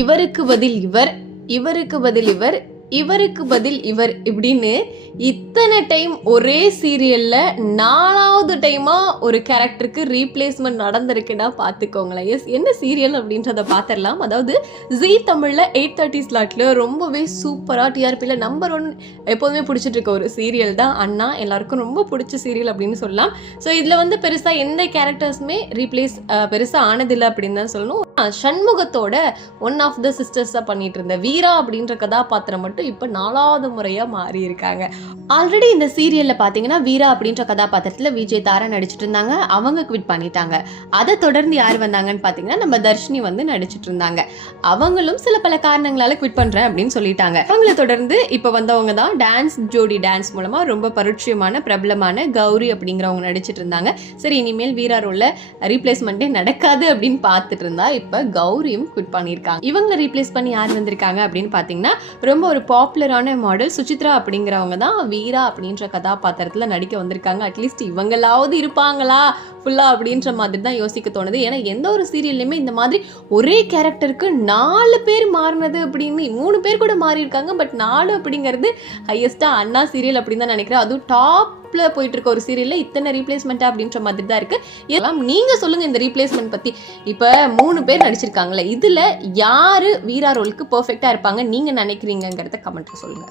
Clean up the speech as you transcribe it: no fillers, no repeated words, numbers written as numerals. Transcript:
இவருக்கு பதில் இவர், இவருக்கு பதில் இவர், இவருக்கு பதில் இவர் இப்படின்னு இத்தனை டைம் ஒரே சீரியல்ல 4வது டைமா ஒரு கேரக்டருக்கு ரீப்ளேஸ்மெண்ட் நடந்திருக்குன்னா பார்த்துக்கோங்களேன். எஸ், என்ன சீரியல் அப்படின்றத பார்த்துடலாம். அதாவது ஜீ தமிழ்ல 8:30 ஸ்லாட்ல ரொம்பவே சூப்பரா டிஆர்பியில் நம்பர் 1 எப்போதுமே பிடிச்சிட்டு இருக்க ஒரு சீரியல் தான் அண்ணா. எல்லாருக்கும் ரொம்ப பிடிச்ச சீரியல் அப்படின்னு சொல்லலாம். ஸோ இதில் வந்து பெருசா எந்த கேரக்டர்ஸுமே ரீப்ளேஸ் பெருசா ஆனதில்லை அப்படின்னு தான் சொல்லணும். சண்முகத்தோட ஒன் ஆஃப் த சிஸ்டர்ஸா பண்ணிட்டு இருந்த வீரா அப்படின்ற கதாபாத்திரம் மட்டும் இப்ப 4வது முறையா மாறி இருக்காங்க. ஆல்ரெடி இந்த சீரியல்ல பாத்தீங்கன்னா வீரா அப்படின்ற கதாபாத்திரத்துல விஜய் தாரா நடிச்சிட்டு இருந்தாங்க. அவங்க குவிட் பண்ணிட்டாங்க. அதை தொடர்ந்து யார் வந்தாங்கன்னு பாத்தீங்கன்னா நம்ம தர்ஷினி வந்து நடிச்சிட்டு இருந்தாங்க. அவங்களும் சில பல காரணங்களால குவிட் பண்றேன் அப்படின்னு சொல்லிட்டாங்க. அவங்கள தொடர்ந்து இப்ப வந்தவங்க தான் டான்ஸ் ஜோடி டான்ஸ் மூலமா ரொம்ப பரிச்சயமான பிரபலமான கௌரி அப்படிங்கிறவங்க நடிச்சிட்டு இருந்தாங்க. சரி, இனிமேல் வீரா ரோல்ல ரீப்ளேஸ்மெண்டே நடக்காது அப்படின்னு பார்த்துட்டு இருந்தா இப்ப கௌரியும் குவிட் பண்ணியிருக்காங்க. இவங்க ரீப்ளேஸ் பண்ணி யார் வந்திருக்காங்க அப்படின்னு பாத்தீங்கன்னா ரொம்ப ஒரு பாப்புலரான மாடல் சுசித்ரா அப்படிங்கிறவங்க தான் வீரா அப்படின்ற கதாபாத்திரத்துல நடிக்க வந்திருக்காங்க. அட்லீஸ்ட் இவங்களாவது இருப்பாங்களா ஃபுல்லா அப்படின்ற மாதிரி தான் யோசிக்க தோணுது. ஏன்னா எந்த ஒரு சீரியல்லையுமே இந்த மாதிரி ஒரே கேரக்டருக்கு 4 பேர் மாறினது அப்படின்னு 3 பேர் கூட மாறி இருக்காங்க. பட் 4 அப்படிங்கிறது ஹையஸ்டா அண்ணா சீரியல் அப்படின்னு தான் நினைக்கிறேன். அதுவும் டாப்ல போயிட்டு இருக்க ஒரு சீரியல்ல இத்தனை ரீப்ளேஸ்மெண்ட் அப்படின்ற மாதிரி தான் இருக்கு. எல்லாம் நீங்க சொல்லுங்க இந்த ரீப்ளேஸ்மெண்ட் பத்தி. இப்ப 3 பேர் நடிச்சிருக்காங்களே, இதுல யாரு வீரா ரோலுக்கு பெர்ஃபெக்ட்டா இருப்பாங்க நீங்க நினைக்கிறீங்கிறத கமெண்ட்ல சொல்லுங்க.